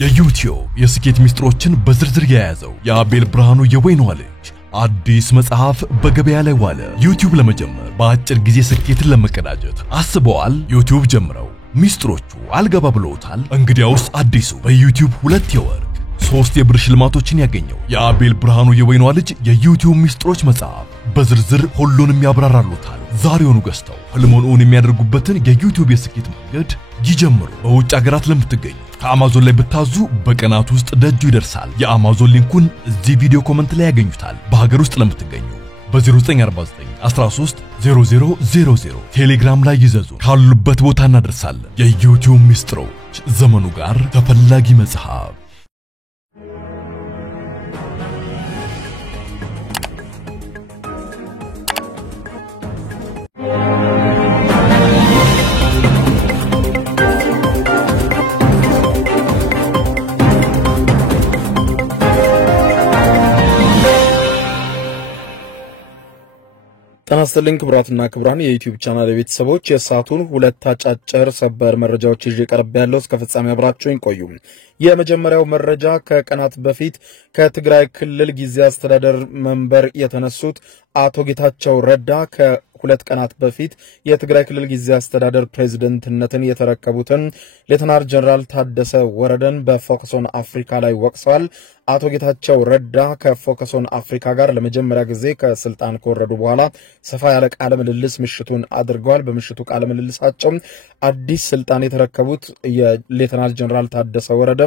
የዩቲዩብ የስኬት ሚስጥሮችን በዝርዝር የያዘው የአቤል ብርሃኑ የወይኗ ልጅ አዲስ መጽሐፍ በገበያ ላይ ዋለ። ዩቲዩብ ለመጀመር በአጭር ጊዜ ስኬትን ለመቀዳጀት አስበዋል? ዩቲዩብ ጀምረው ሚስጥሮቹ አልገባ ብለውታል? እንግዲያውስ አዲሱ በዩቲዩብ 2 የወርቅ 3 የብር ሽልማቶችን ያገኘው የአቤል ብርሃኑ የወይኗ ልጅ የዩቲዩብ ሚስጥሮች መጽሐፍ በዝርዝር ሁሉንም ያብራራሉታል። ዛሬውኑ ገዝተው ህልሞን እውን የሚያደርጉበትን የዩቲዩብ የስኬት መንገድ ይጀምሩ። በውጭ ሀገራት ለምትገኙ ከአማዞን ላይ ብታዙ በቀናት ውስጥ ደጁ ይደርሳል። የአማዞን ሊንኩን እዚህ ቪዲዮ ኮሜንት ላይ ያገኙታል። በሀገር ውስጥ ለምትገኙ በ0949 13 0000 ቴሌግራም ላይ ይዘዙ። ካሉበት ቦታ እናደርሳለን። የዩቲዩብ ሚስጥሮች ዘመኑ ጋር ተፈላጊ መጽሐፍ። ተናስተልን ክብራትና ክብራን የዩቲዩብ ቻናል ቤተሰቦች የሰዓቱን ሁለት አጫጭር ሰበር መረጃዎች ይዤ ቀርብ ያለው እስከ ፍጻሜ አብራችሁኝ ቆዩ። የመጀመሪያው መረጃ ከቀናት በፊት ከትግራይ ክልል ጊዜያዊ አስተዳደር መንበር የተነሱት አቶ ጌታቸው ረዳ ከሁለት ቀናት በፊት የትግራይ ክልል ጊዜያዊ አስተዳደር ፕሬዝዳንትነትን የተረከቡትን ሌተናል ጀነራል ታደሰ ወረደን በፎከስ ኦን አፍሪካ ላይ ወቅሰዋል። አቶ ጌታቸው ረዳ ከፎከስ ኦን አፍሪካ ጋር ለመጀመሪያ ጊዜ ከስልጣን ከወረዱ በኋላ ሰፋ ያለ ቃለ ምልልስ ምሽቱን አድርገዋል። በምሽቱ ቃለ ምልልሳቸው አዲስ ስልጣን የተረከቡት የሌተናል ጀነራል ታደሰ ወረደ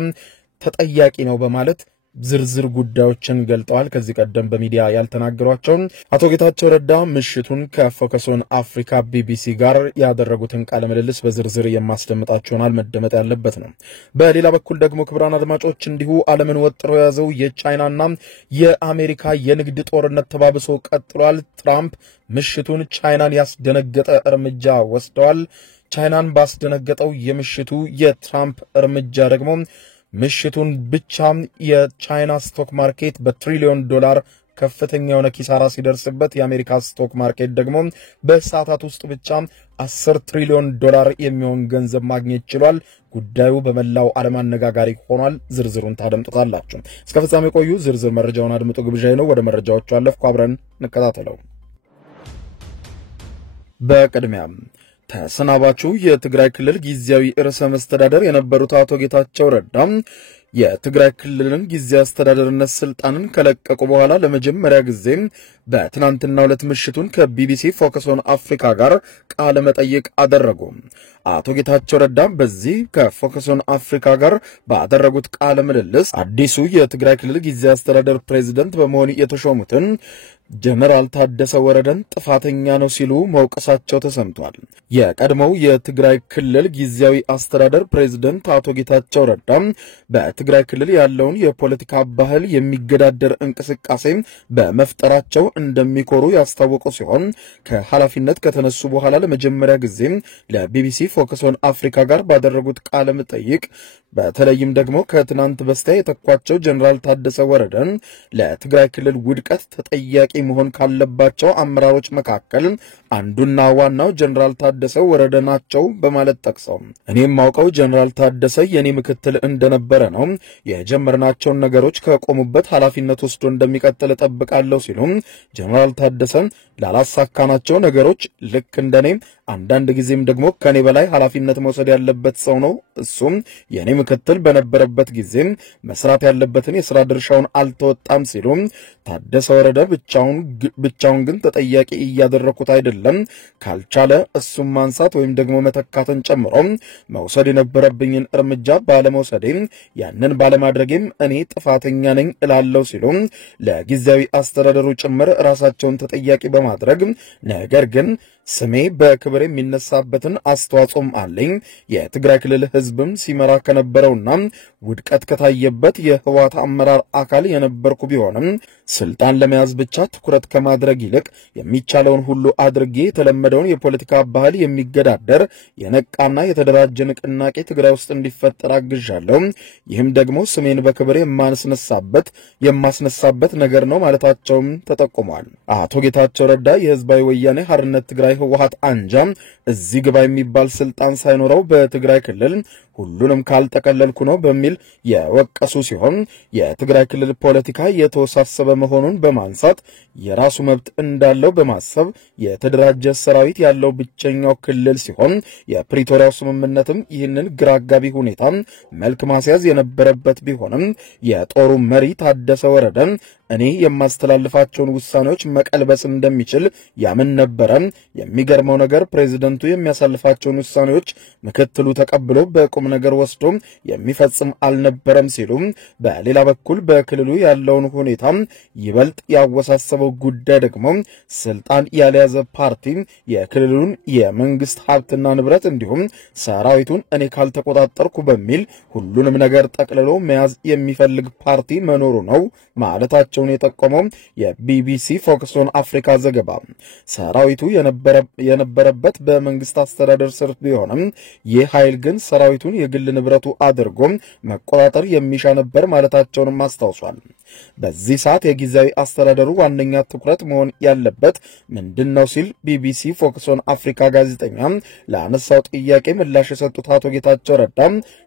ተጠያቂ ነው በማለት ዝርዝር ጉዳዮችን ገልጠዋል። ከዚህ ቀደም በሚዲያ ያልተናገሯቸው አቶ ጌታቸው ረዳ ምሽቱን ከፎከስ ኦን አፍሪካ ቢቢሲ ጋር ያደረጉትን ቃለ ምልልስ በዝርዝር የማስደምጣችሁናል። መደመጥ ያለበት ነው። በሌላ በኩል ደግሞ ክቡራን አድማጮች እንዲሁ ዓለምን ወጥሮ ያዘው የቻይናና የአሜሪካ የንግድ ጦርነት ተባብሶ ቀጥሏል። ትራምፕ ምሽቱን ቻይናን ያስደነገጠ እርምጃ ወስደዋል። ቻይናን ባስደነገጠው የምሽቱ የትራምፕ እርምጃ ደግሞ ምሽቱን ብቻ የቻይና ስቶክ ማርኬት በትሪሊዮን ዶላር ከፍተኛ የሆነ ኪሳራ ሲደርስበት የአሜሪካ ስቶክ ማርኬት ደግሞ በሰዓታት ውስጥ ብቻ 10 ትሪሊዮን ዶላር የሚሆን ገንዘብ ማግኘት ችሏል። ጉዳዩ በመላው ዓለም አነጋጋሪ ሆኗል። ዝርዝሩን ታደምጡታላችሁ። እስከ ፍጻሜ ቆዩ። ዝርዝር መረጃውን አድምጡ ግብዣዬ ነው። ወደ መረጃዎቹ አለፍኩ። አብረን እንከታተለው። በቅድሚያ ተሰናባቹ የትግራይ ክልል ጊዜያዊ ርዕሰ መስተዳደር የነበሩት አቶ ጌታቸው ረዳ የትግራይ ክልልን ጊዜያዊ አስተዳደርነት ስልጣንን ከለቀቁ በኋላ ለመጀመሪያ ጊዜ በትናንትናው ዕለት ምሽቱን ከቢቢሲ ፎከስ ኦን አፍሪካ ጋር ቃለ መጠይቅ አደረጉ። አቶ ጌታቸው ረዳ በዚህ ከፎከስ ኦን አፍሪካ ጋር ባደረጉት ቃለ ምልልስ አዲሱ የትግራይ ክልል ጊዜያዊ አስተዳደር ፕሬዝዳንት በመሆን የተሾሙትን ጀነራል ታደሰ ወረደን ጥፋተኛ ነው ሲሉ መውቀሳቸው ተሰምቷል። የቀድሞው የትግራይ ክልል ጊዜያዊ አስተዳደር ፕሬዝዳንት አቶ ጌታቸው ረዳ በትግራይ ክልል ያለውን የፖለቲካ ባህል የሚገዳደር እንቅስቃሴ በመፍጠራቸው እንደሚኮሩ ያስታወቁ ሲሆን ከኃላፊነት ከተነሱ በኋላ ለመጀመሪያ ጊዜ ለቢቢሲ ፎከስ ኦን አፍሪካ ጋር ባደረጉት ቃለ መጠይቅ በተለይም ደግሞ ከትናንት በስቲያ የተኳቸው ጀነራል ታደሰ ወረደን ለትግራይ ክልል ውድቀት ተጠያቂ መሆን ካለባቸው አመራሮች መካከል አንዱና ዋናው ጀነራል ታደሰ ወረደ ናቸው በማለት ጠቅሰው እኔም ማውቀው ጀነራል ታደሰ የኔ ምክትል እንደነበረ ነው። የጀመርናቸው ነገሮች ከቆሙበት ኃላፊነት ወስዶ እንደሚቀጥል ተጠብቃለሁ ሲሉ ጀነራል ታደሰ ላላሳካናቸው ነገሮች ልክ እንደኔ አንዳንድ ጊዜም ደግሞ ከኔ በላይ ኃላፊነት መውሰድ ያለበት ሰው ነው። እሱም የኔ ምክትል በነበረበት ጊዜ መስራት ያለበትን የሥራ ድርሻውን አልተወጣም ሲሉ ታደሰ ወረደ ብቻውን ግን ተጠያቂ እያደረኩት አይደለም፣ ካልቻለ እሱም ማንሳት ወይም ደግሞ መተካትን ጨምሮ መውሰድ የነበረብኝን እርምጃ ባለመውሰዴ ያንን ባለማድረጌም እኔ ጥፋተኛ ነኝ እላለሁ ሲሉ ለጊዜያዊ አስተዳደሩ ጭምር ራሳቸውን ተጠያቂ በማድረግ ነገር ግን ስሜ በክብር የሚነሳበትን አስተዋጽኦም አለኝ። የትግራይ ክልል ህዝብም ሲመራ ከነበረውና ውድቀት ከታየበት የህወሓት አመራር አካል የነበርኩ ቢሆንም ስልጣን ለመያዝ ብቻ ትኩረት ከማድረግ ይልቅ የሚቻለውን ሁሉ አድርጌ የተለመደውን የፖለቲካ ባህል የሚገዳደር የነቃና የተደራጀ ንቅናቄ ትግራይ ውስጥ እንዲፈጠር አግዣለሁ። ይህም ደግሞ ስሜን በክብር የማስነሳበት ነገር ነው ማለታቸውም ተጠቁሟል። አቶ ጌታቸው ረዳ የህዝባዊ ወያኔ ሓርነት ትግራይ ህወሓት አንጃ እዚህ ግባ የሚባል ስልጣን ሳይኖረው በትግራይ ክልል ሁሉንም ካልጠቀለልኩ ነው በሚል የወቀሱ ሲሆን የትግራይ ክልል ፖለቲካ የተወሳሰበ መሆኑን በማንሳት የራሱ መብት እንዳለው በማሰብ የተደራጀ ሰራዊት ያለው ብቸኛው ክልል ሲሆን የፕሪቶሪያው ስምምነትም ይህንን ግራጋቢ ሁኔታ መልክ ማስያዝ የነበረበት ቢሆንም የጦሩ መሪ ታደሰ ወረደ እኔ የማስተላልፋቸውን ውሳኔዎች መቀልበስ እንደሚችል ያምን ነበረ። የሚገርመው ነገር ፕሬዝዳንቱ የሚያሳልፋቸውን ውሳኔዎች ምክትሉ ተቀብሎ በቁም ነገር ወስዶ የሚፈጽም አልነበረም ሲሉ በሌላ በኩል በክልሉ ያለውን ሁኔታ ይበልጥ ያወሳሰበው ጉዳይ ደግሞ ስልጣን ያልያዘ ፓርቲ የክልሉን የመንግስት ሀብትና ንብረት እንዲሁም ሰራዊቱን እኔ ካልተቆጣጠርኩ በሚል ሁሉንም ነገር ጠቅልሎ መያዝ የሚፈልግ ፓርቲ መኖሩ ነው ማለታቸውን የጠቆመው የቢቢሲ ፎከስ ኦን አፍሪካ ዘገባ ሰራዊቱ የነበረበት በመንግስት አስተዳደር ስር ቢሆንም ይህ ኃይል ግን ሰራዊቱን የግል ንብረቱ አድርጎ መቆጣጠር የሚሻ ነበር ማለታቸውን አስታውሷል። በዚህ ሰዓት የጊዜያዊ አስተዳደሩ ዋነኛ ትኩረት መሆን ያለበት ምንድነው ሲል ቢቢሲ ፎከስ ኦን አፍሪካ ጋዜጠኛ ለአነሳው ጥያቄ ምላሽ የሰጡት አቶ ጌታቸው ረዳ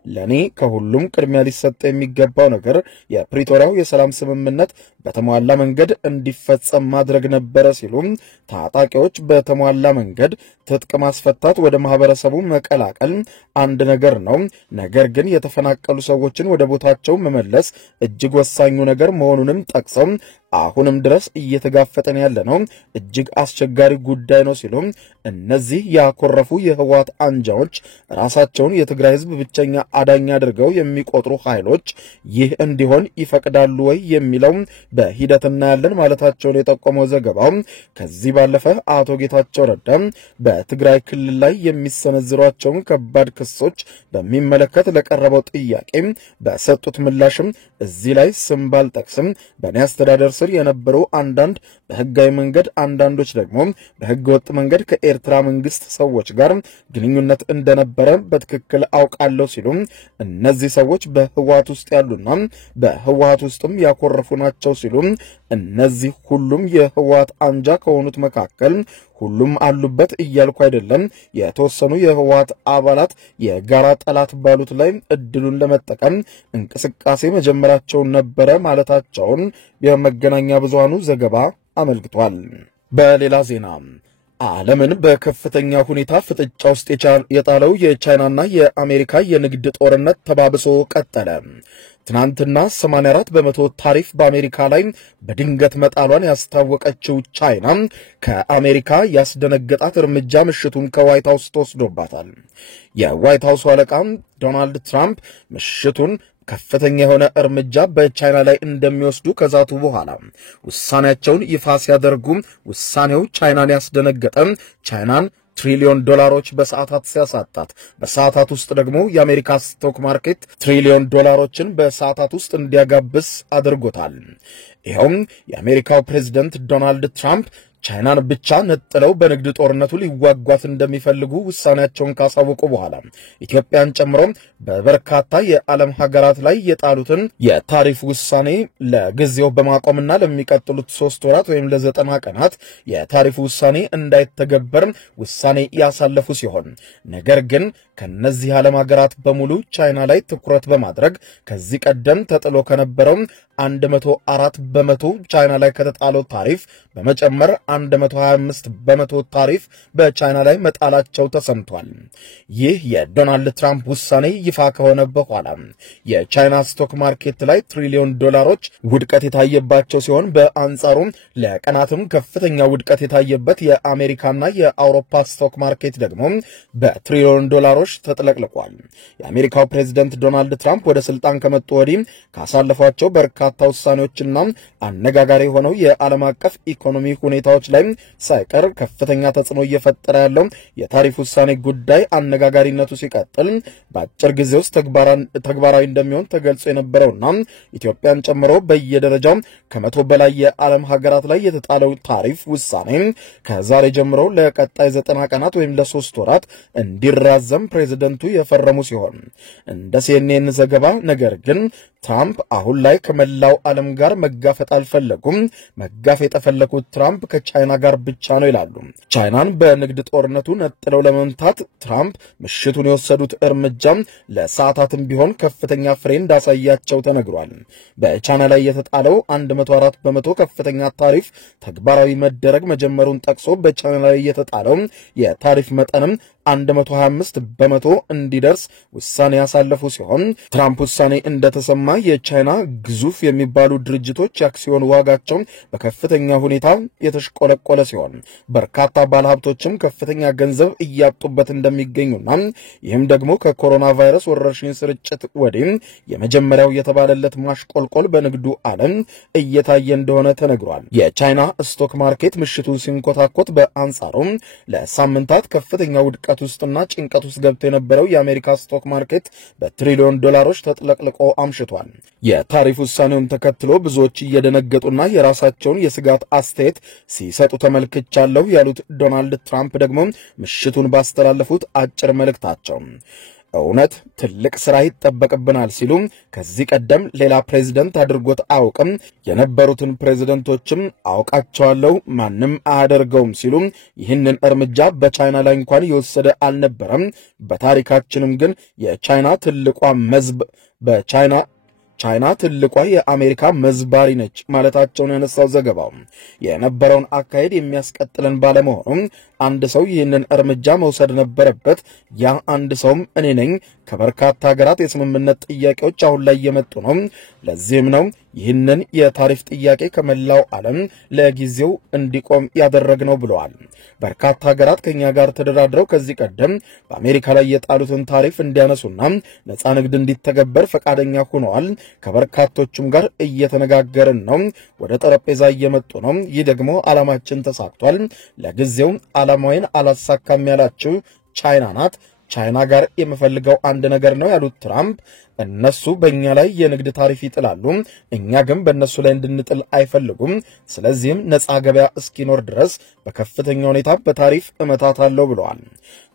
ለኔ ከሁሉም ቅድሚያ ሊሰጥ የሚገባው ነገር የፕሪቶሪያው የሰላም ስምምነት በተሟላ መንገድ እንዲፈጸም ማድረግ ነበረ ሲሉ ታጣቂዎች በተሟላ መንገድ ትጥቅ ማስፈታት ወደ ማህበረሰቡ መቀላቀል አንድ ነገር ነው። ነገር ግን የተፈናቀሉ ሰዎችን ወደ ቦታቸው መመለስ እጅግ ወሳኙ ነገር መሆኑንም ጠቅሰው አሁንም ድረስ እየተጋፈጠን ያለ ነው እጅግ አስቸጋሪ ጉዳይ ነው ሲሉ እነዚህ ያኮረፉ የህወሓት አንጃዎች ራሳቸውን የትግራይ ህዝብ ብቸኛ አዳኝ አድርገው የሚቆጥሩ ኃይሎች ይህ እንዲሆን ይፈቅዳሉ ወይ የሚለው በሂደትና ያለን ማለታቸውን የጠቆመው ዘገባው ከዚህ ባለፈ አቶ ጌታቸው ረዳ በትግራይ ክልል ላይ የሚሰነዝሯቸውን ከባድ ክሶች በሚመለከት ለቀረበው ጥያቄ በሰጡት ምላሽም እዚህ ላይ ስም ባልጠቅስም በኔ አስተዳደር ስር የነበሩ አንዳንድ በህጋዊ መንገድ አንዳንዶች ደግሞ በህገ ወጥ መንገድ ከኤርትራ መንግስት ሰዎች ጋር ግንኙነት እንደነበረ በትክክል አውቃለሁ ሲሉ እነዚህ ሰዎች በህወሓት ውስጥ ያሉና በህወሓት ውስጥም ያኮረፉ ናቸው ሲሉ እነዚህ ሁሉም የህወሓት አንጃ ከሆኑት መካከል ሁሉም አሉበት እያልኩ አይደለም የተወሰኑ የህወሓት አባላት የጋራ ጠላት ባሉት ላይ እድሉን ለመጠቀም እንቅስቃሴ መጀመራቸው ነበረ ማለታቸውን የመገናኛ ብዙሃኑ ዘገባ አመልክቷል። በሌላ ዜና ዓለምን በከፍተኛ ሁኔታ ፍጥጫ ውስጥ የጣለው የቻይናና የአሜሪካ የንግድ ጦርነት ተባብሶ ቀጠለ። ትናንትና 84 በመቶ ታሪፍ በአሜሪካ ላይ በድንገት መጣሏን ያስታወቀችው ቻይና ከአሜሪካ ያስደነገጣት እርምጃ ምሽቱን ከዋይት ሃውስ ተወስዶባታል። የዋይት ሃውስ አለቃ ዶናልድ ትራምፕ ምሽቱን ከፍተኛ የሆነ እርምጃ በቻይና ላይ እንደሚወስዱ ከዛቱ በኋላ ውሳኔያቸውን ይፋ ሲያደርጉ ውሳኔው ቻይናን ያስደነገጠ ቻይናን ትሪሊዮን ዶላሮች በሰዓታት ሲያሳጣት በሰዓታት ውስጥ ደግሞ የአሜሪካ ስቶክ ማርኬት ትሪሊዮን ዶላሮችን በሰዓታት ውስጥ እንዲያጋብስ አድርጎታል። ይሄም የአሜሪካው ፕሬዝዳንት ዶናልድ ትራምፕ ቻይናን ብቻ ነጥለው በንግድ ጦርነቱ ሊዋጓት እንደሚፈልጉ ውሳኔያቸውን ካሳወቁ በኋላ ኢትዮጵያን ጨምሮ በበርካታ የዓለም ሀገራት ላይ የጣሉትን የታሪፍ ውሳኔ ለጊዜው በማቆምና ለሚቀጥሉት 3 ወራት ወይም ለ90 ቀናት የታሪፍ ውሳኔ እንዳይተገበር ውሳኔ ያሳለፉ ሲሆን ነገር ግን ከነዚህ ዓለም ሀገራት በሙሉ ቻይና ላይ ትኩረት በማድረግ ከዚህ ቀደም ተጥሎ ከነበረው 104 በመቶ ቻይና ላይ ከተጣለው ታሪፍ በመጨመር 125 በመቶ ታሪፍ በቻይና ላይ መጣላቸው ተሰምቷል። ይህ የዶናልድ ትራምፕ ውሳኔ ይፋ ከሆነ በኋላ የቻይና ስቶክ ማርኬት ላይ ትሪሊዮን ዶላሮች ውድቀት የታየባቸው ሲሆን በአንጻሩ ለቀናትም ከፍተኛ ውድቀት የታየበት የአሜሪካና የአውሮፓ ስቶክ ማርኬት ደግሞ በትሪሊዮን ዶላሮች ተጥለቅልቋል። የአሜሪካው ፕሬዝዳንት ዶናልድ ትራምፕ ወደ ስልጣን ከመጡ ወዲህ ካሳለፏቸው በርካታ ውሳኔዎችና አነጋጋሪ ሆነው የዓለም አቀፍ ኢኮኖሚ ሁኔታዎች ላይ ሳይቀር ከፍተኛ ተጽዕኖ እየፈጠረ ያለው የታሪፍ ውሳኔ ጉዳይ አነጋጋሪነቱ ሲቀጥል በአጭር ጊዜ ውስጥ ተግባራዊ እንደሚሆን ተገልጾ የነበረውና ኢትዮጵያን ጨምሮ በየደረጃው ከ100 በላይ የዓለም ሀገራት ላይ የተጣለው ታሪፍ ውሳኔ ከዛሬ ጀምሮ ለቀጣይ 90 ቀናት ወይም ለ3 ወራት እንዲራዘም ፕሬዝዳንቱ የፈረሙ ሲሆን እንደ CNN ዘገባ ነገር ግን ትራምፕ አሁን ላይ ከመላው ዓለም ጋር መጋፈጥ አልፈለጉም። መጋፈጥ የፈለጉት ትራምፕ ከቻይና ጋር ብቻ ነው ይላሉ። ቻይናን በንግድ ጦርነቱ ነጥለው ለመምታት ትራምፕ ምሽቱን የወሰዱት እርምጃ ለሰዓታትም ቢሆን ከፍተኛ ፍሬ እንዳሳያቸው ተነግሯል። በቻይና ላይ የተጣለው 104 በመቶ ከፍተኛ ታሪፍ ተግባራዊ መደረግ መጀመሩን ጠቅሶ በቻይና ላይ የተጣለው የታሪፍ መጠንም 125 በመቶ እንዲደርስ ውሳኔ ያሳለፉ ሲሆን ትራምፕ ውሳኔ እንደተሰማ የቻይና ግዙፍ የሚባሉ ድርጅቶች የአክሲዮን ዋጋቸው በከፍተኛ ሁኔታ የተሽቆለቆለ ሲሆን በርካታ ባለሀብቶችም ከፍተኛ ገንዘብ እያጡበት እንደሚገኙና ይህም ደግሞ ከኮሮና ቫይረስ ወረርሽኝ ስርጭት ወዲህ የመጀመሪያው የተባለለት ማሽቆልቆል በንግዱ ዓለም እየታየ እንደሆነ ተነግሯል። የቻይና ስቶክ ማርኬት ምሽቱን ሲንኮታኮት በአንጻሩ ለሳምንታት ከፍተኛ ውድቀት ውስጥና ጭንቀት ውስጥ ገብቶ የነበረው የአሜሪካ ስቶክ ማርኬት በትሪሊዮን ዶላሮች ተጥለቅልቆ አምሽቷል። የታሪፍ ውሳኔውን ተከትሎ ብዙዎች እየደነገጡና የራሳቸውን የስጋት አስተያየት ሲሰጡ ተመልክቻለሁ ያሉት ዶናልድ ትራምፕ ደግሞ ምሽቱን ባስተላለፉት አጭር መልእክታቸው እውነት ትልቅ ስራ ይጠበቅብናል ሲሉ ከዚህ ቀደም ሌላ ፕሬዝዳንት አድርጎት አውቅም የነበሩትን ፕሬዝዳንቶችም አውቃቸዋለሁ ማንም አያደርገውም ሲሉ ይህንን እርምጃ በቻይና ላይ እንኳን የወሰደ አልነበረም። በታሪካችንም ግን የቻይና ትልቋ መዝብ ቻይና ትልቋ የአሜሪካ መዝባሪ ነች ማለታቸውን ያነሳው ዘገባው የነበረውን አካሄድ የሚያስቀጥለን ባለመሆኑ አንድ ሰው ይህንን እርምጃ መውሰድ ነበረበት። ያ አንድ ሰውም እኔ ነኝ። ከበርካታ ሀገራት የስምምነት ጥያቄዎች አሁን ላይ እየመጡ ነው። ለዚህም ነው ይህንን የታሪፍ ጥያቄ ከመላው ዓለም ለጊዜው እንዲቆም ያደረግነው ብለዋል። በርካታ ሀገራት ከኛ ጋር ተደራድረው ከዚህ ቀደም በአሜሪካ ላይ የጣሉትን ታሪፍ እንዲያነሱና ነፃ ንግድ እንዲተገበር ፈቃደኛ ሆነዋል። ከበርካቶቹም ጋር እየተነጋገርን ነው። ወደ ጠረጴዛ እየመጡ ነው። ይህ ደግሞ ዓላማችን ተሳክቷል። ለጊዜው ዓላማዬን አላሳካም ያላችሁ ቻይና ናት። ቻይና ጋር የምፈልገው አንድ ነገር ነው ያሉት ትራምፕ እነሱ በእኛ ላይ የንግድ ታሪፍ ይጥላሉ፣ እኛ ግን በእነሱ ላይ እንድንጥል አይፈልጉም። ስለዚህም ነፃ ገበያ እስኪኖር ድረስ በከፍተኛ ሁኔታ በታሪፍ እመታታለሁ ብለዋል።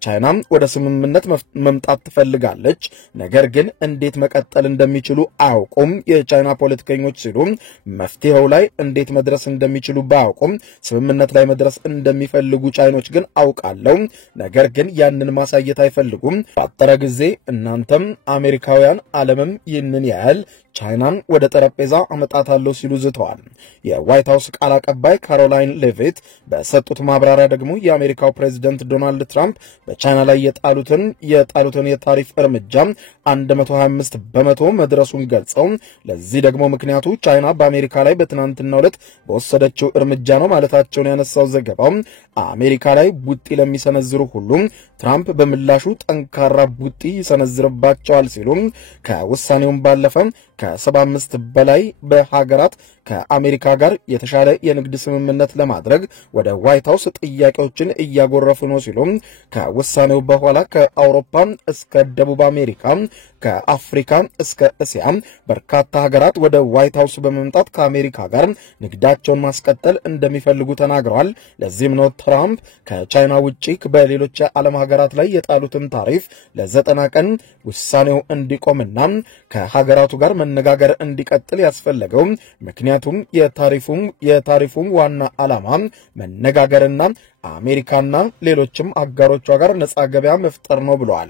ቻይናም ወደ ስምምነት መምጣት ትፈልጋለች፣ ነገር ግን እንዴት መቀጠል እንደሚችሉ አያውቁም የቻይና ፖለቲከኞች ሲሉ መፍትሄው ላይ እንዴት መድረስ እንደሚችሉ ባያውቁም ስምምነት ላይ መድረስ እንደሚፈልጉ ቻይኖች ግን አውቃለሁ፣ ነገር ግን ያንን ማሳየት አይፈልጉም። ባጠረ ጊዜ እናንተም አሜሪካውያን ዓለምም ይህንን ያህል ቻይናን ወደ ጠረጴዛ አመጣታለሁ ሲሉ ዝተዋል። የዋይት ሃውስ ቃል አቀባይ ካሮላይን ሌቪት በሰጡት ማብራሪያ ደግሞ የአሜሪካው ፕሬዝዳንት ዶናልድ ትራምፕ በቻይና ላይ የጣሉትን የታሪፍ እርምጃ 125 በመቶ መድረሱን ገልጸው ለዚህ ደግሞ ምክንያቱ ቻይና በአሜሪካ ላይ በትናንትናው ዕለት በወሰደችው እርምጃ ነው ማለታቸውን ያነሳው ዘገባው አሜሪካ ላይ ቡጢ ለሚሰነዝሩ ሁሉ ትራምፕ በምላሹ ጠንካራ ቡጢ ይሰነዝርባቸዋል ሲሉ ከውሳኔውም ባለፈ ከ75 በላይ በሀገራት ከአሜሪካ ጋር የተሻለ የንግድ ስምምነት ለማድረግ ወደ ዋይት ሃውስ ጥያቄዎችን እያጎረፉ ነው ሲሉ ከውሳኔው በኋላ ከአውሮፓ እስከ ደቡብ አሜሪካ ከአፍሪካ እስከ እስያ በርካታ ሀገራት ወደ ዋይት ሃውስ በመምጣት ከአሜሪካ ጋር ንግዳቸውን ማስቀጠል እንደሚፈልጉ ተናግረዋል። ለዚህም ነው ትራምፕ ከቻይና ውጪ በሌሎች የዓለም ሀገራት ላይ የጣሉትን ታሪፍ ለ90 ቀን ውሳኔው እንዲቆምና ከሀገራቱ ጋር መነጋገር እንዲቀጥል ያስፈለገው። ምክንያቱም የታሪፉም ዋና ዓላማ መነጋገርና አሜሪካና ሌሎችም አጋሮቿ ጋር ነፃ ገበያ መፍጠር ነው ብለዋል።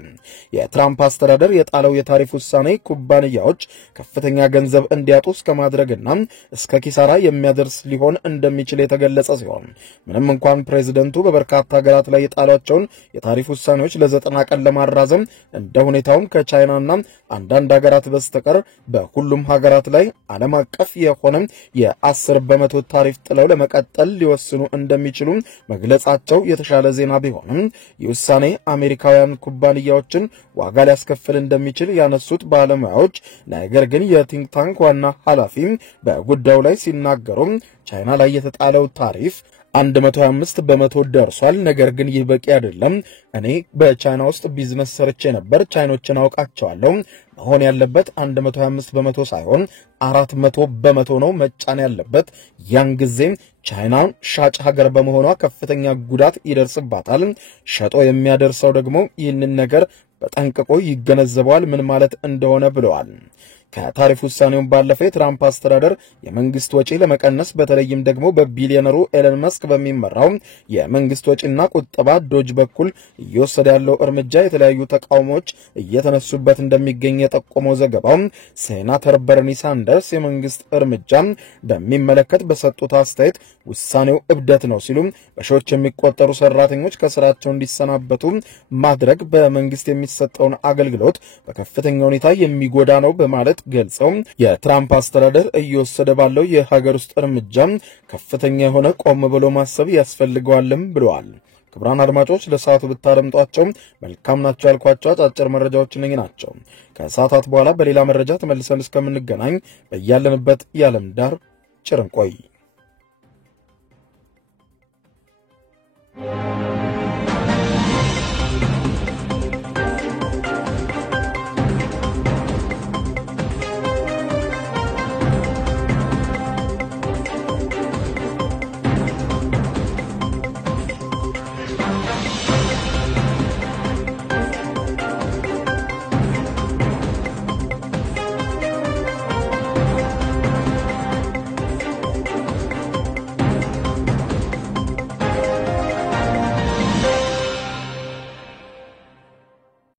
የትራምፕ አስተዳደር የጣለው የታሪፍ ውሳኔ ኩባንያዎች ከፍተኛ ገንዘብ እንዲያጡ እስከማድረግና እስከ ኪሳራ የሚያደርስ ሊሆን እንደሚችል የተገለጸ ሲሆን ምንም እንኳን ፕሬዝደንቱ በበርካታ ሀገራት ላይ የጣሏቸውን የታሪፍ ውሳኔዎች ለ90 ቀን ለማራዘም እንደ ሁኔታውም ከቻይናና አንዳንድ ሀገራት በስተቀር በሁሉም ሀገራት ላይ ዓለም አቀፍ የሆነ የ10 በመቶ ታሪፍ ጥለው ለመቀጠል ሊወስኑ እንደሚችሉ መግለጻቸው የተሻለ ዜና ቢሆንም የውሳኔ አሜሪካውያን ኩባንያዎችን ዋጋ ሊያስከፍል እንደሚችል ያነሱት ባለሙያዎች ነገር ግን የቲንክ ታንክ ዋና ኃላፊ በጉዳዩ ላይ ሲናገሩ ቻይና ላይ የተጣለው ታሪፍ 125 በመቶ ደርሷል። ነገር ግን ይህ በቂ አይደለም። እኔ በቻይና ውስጥ ቢዝነስ ሰርቼ ነበር፣ ቻይኖችን አውቃቸዋለሁ። መሆን ያለበት 125 በመቶ ሳይሆን 400 በመቶ ነው መጫን ያለበት። ያን ጊዜ ቻይና ሻጭ ሀገር በመሆኗ ከፍተኛ ጉዳት ይደርስባታል። ሸጦ የሚያደርሰው ደግሞ ይህንን ነገር በጠንቅቆ ይገነዘበዋል ምን ማለት እንደሆነ ብለዋል። ከታሪፍ ውሳኔው ባለፈ የትራምፕ አስተዳደር የመንግስት ወጪ ለመቀነስ በተለይም ደግሞ በቢሊዮነሩ ኤለን መስክ በሚመራው የመንግስት ወጪና ቁጠባ ዶጅ በኩል እየወሰደ ያለው እርምጃ የተለያዩ ተቃውሞዎች እየተነሱበት እንደሚገኝ የጠቆመው ዘገባው ሴናተር በርኒ ሳንደርስ የመንግስት እርምጃ በሚመለከት በሰጡት አስተያየት ውሳኔው እብደት ነው ሲሉ በሺዎች የሚቆጠሩ ሰራተኞች ከስራቸው እንዲሰናበቱ ማድረግ በመንግስት የሚሰጠውን አገልግሎት በከፍተኛ ሁኔታ የሚጎዳ ነው በማለት ገልጸው የትራምፕ አስተዳደር እየወሰደ ባለው የሀገር ውስጥ እርምጃ ከፍተኛ የሆነ ቆም ብሎ ማሰብ ያስፈልገዋልም ብለዋል። ክቡራን አድማጮች ለሰዓቱ ብታደምጧቸው መልካም ናቸው ያልኳቸው አጫጭር መረጃዎች እነኚህ ናቸው። ከሰዓታት በኋላ በሌላ መረጃ ተመልሰን እስከምንገናኝ በያለንበት የዓለም ዳር ቸር እንቆይ።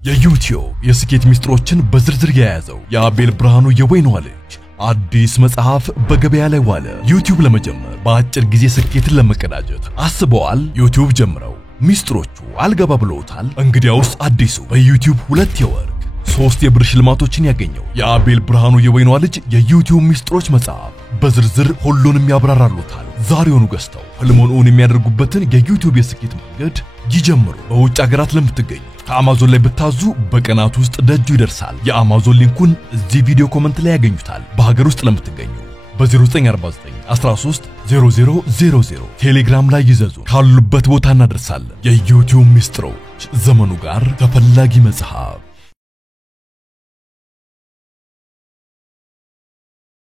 የዩቲዩብ የስኬት ሚስጥሮችን በዝርዝር የያዘው የአቤል ብርሃኑ የወይኗ ልጅ አዲስ መጽሐፍ በገበያ ላይ ዋለ። ዩቲዩብ ለመጀመር በአጭር ጊዜ ስኬትን ለመቀዳጀት አስበዋል? ዩቲዩብ ጀምረው ሚስጥሮቹ አልገባ ብለውታል? እንግዲያውስ አዲሱ በዩቲዩብ 2 የወርቅ 3 የብር ሽልማቶችን ያገኘው የአቤል ብርሃኑ የወይኗ ልጅ የዩቲዩብ ሚስጥሮች መጽሐፍ በዝርዝር ሁሉንም ያብራራሉታል። ዛሬውኑ ገዝተው ህልሞን የሚያደርጉበትን የዩቲዩብ የስኬት መንገድ ይጀምሩ። በውጭ ሀገራት ለምትገኙ ከአማዞን ላይ ብታዙ በቀናት ውስጥ ደጁ ይደርሳል። የአማዞን ሊንኩን እዚህ ቪዲዮ ኮሜንት ላይ ያገኙታል። በሀገር ውስጥ ለምትገኙ በ0949 13 0000 ቴሌግራም ላይ ይዘዙ። ካሉበት ቦታ እናደርሳለን። የዩቲዩብ ሚስጥሮች ዘመኑ ጋር ተፈላጊ መጽሐፍ